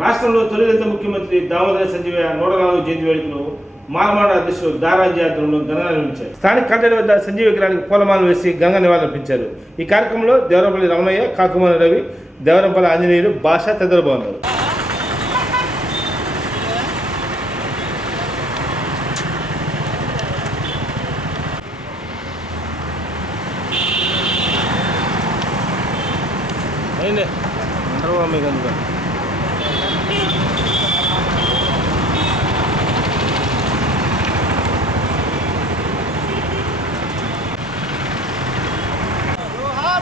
రాష్ట్రంలో తొలి ముఖ్యమంత్రి దామోదర సంజీవ నూట నాలుగు జయంతి వేడుకలు మాలమాడ అధ్యక్షుడు దారాజీ ఘనంగా నిర్వహించారు. స్థానిక కలెక్టర్ వద్ద సంజీవ విగ్రహానికి పూలమాలను వేసి గంగ నివాళులర్పించారు ఈ కార్యక్రమంలో దేవరపల్లి రమణయ్య కాకుమారి రవి దేవరంపల్లి ఆంజనేయులు భాష తదితరులు బాగున్నారు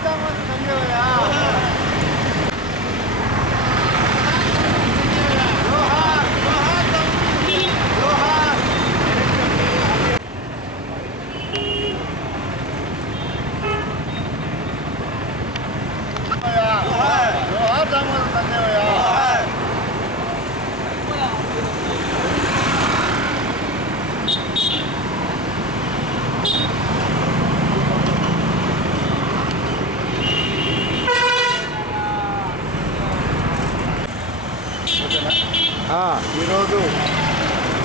小伙子，加油呀！ఈరోజు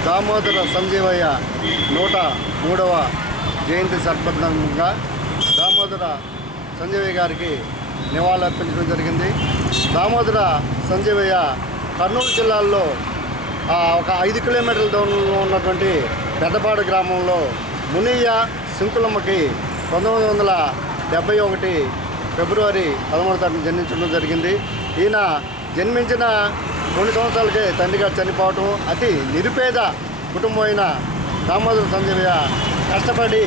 దామోదర సంజీవయ్య నూట మూడవ జయంతి సందర్భంగా దామోదర సంజీవయ్య గారికి నివాళులర్పించడం జరిగింది. దామోదర సంజీవయ్య కర్నూలు జిల్లాలో ఆ, ఒక ఐదు కిలోమీటర్ల దూరంలో ఉన్నటువంటి పెద్దపాడు గ్రామంలో మునియ్య శంకులమ్మకి పంతొమ్మిది వందల డెబ్బై ఒకటి ఫిబ్రవరి పదమూడు తారీఖున జన్మించడం జరిగింది. ఈయన జన్మించిన కొన్ని సంవత్సరాలకే తండ్రి గారు చనిపోవటం అతి నిరుపేద కుటుంబం అయిన దామోదర సంజయ్య కష్టపడి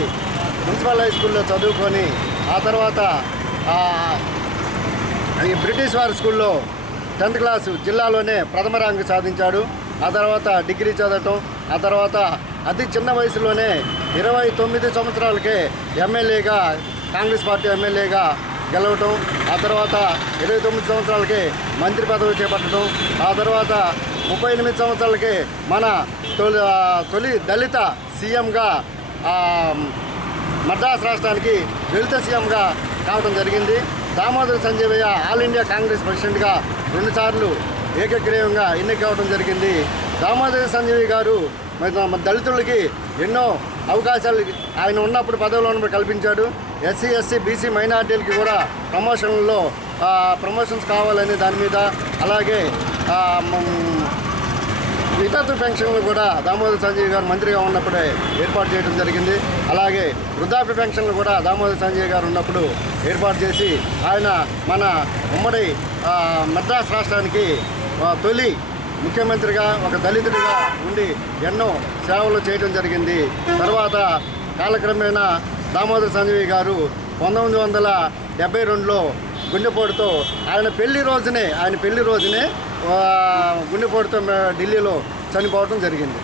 మున్సిపల్ హై స్కూల్లో చదువుకొని ఆ తర్వాత ఈ బ్రిటిష్ వారి స్కూల్లో టెన్త్ క్లాసు జిల్లాలోనే ప్రథమ ర్యాంకు సాధించాడు. ఆ తర్వాత డిగ్రీ చదవటం ఆ తర్వాత అతి చిన్న వయసులోనే ఇరవై తొమ్మిది సంవత్సరాలకే ఎమ్మెల్యేగా కాంగ్రెస్ పార్టీ ఎమ్మెల్యేగా గెలవటం ఆ తర్వాత ఇరవై తొమ్మిది సంవత్సరాలకే మంత్రి పదవి చేపట్టడం ఆ తర్వాత ముప్పై ఎనిమిది సంవత్సరాలకే మన తొలి తొలి దళిత సీఎంగా మద్రాస్ రాష్ట్రానికి దళిత సీఎంగా కావడం జరిగింది. దామోదర సంజయ్ ఆల్ ఇండియా కాంగ్రెస్ ప్రెసిడెంట్గా రెండుసార్లు ఏకగ్రీవంగా ఎన్నిక కావడం జరిగింది. దామోదర సంజయ్ గారు మరి దళితులకి ఎన్నో అవకాశాలు ఆయన ఉన్నప్పుడు పదవిలో ఉన్నప్పుడు కల్పించాడు. ఎస్సీ ఎస్సీ బీసీ మైనార్టీలకి కూడా ప్రమోషన్లో ప్రమోషన్స్ కావాలని దాని మీద అలాగే ఆ, పెన్షన్లు కూడా దామోదర్ సంజయ్ గారు మంత్రిగా ఉన్నప్పుడే ఏర్పాటు చేయడం జరిగింది. అలాగే వృద్ధాప్య పెన్షన్లు కూడా దామోదర్ సంజయ్ గారు ఉన్నప్పుడు ఏర్పాటు చేసి ఆయన మన ఉమ్మడి మద్రాసు రాష్ట్రానికి తొలి ముఖ్యమంత్రిగా ఒక దళితుడిగా ఉండి ఎన్నో సేవలు చేయడం జరిగింది. తర్వాత కాలక్రమేణా దామోదర్ సంజయ్ గారు పంతొమ్మిది వందల డెబ్బై రెండులో గుండెపోటుతో ఆయన పెళ్ళి రోజునే ఆయన పెళ్ళి రోజునే గుండెపోటుతో ఢిల్లీలో చనిపోవడం జరిగింది.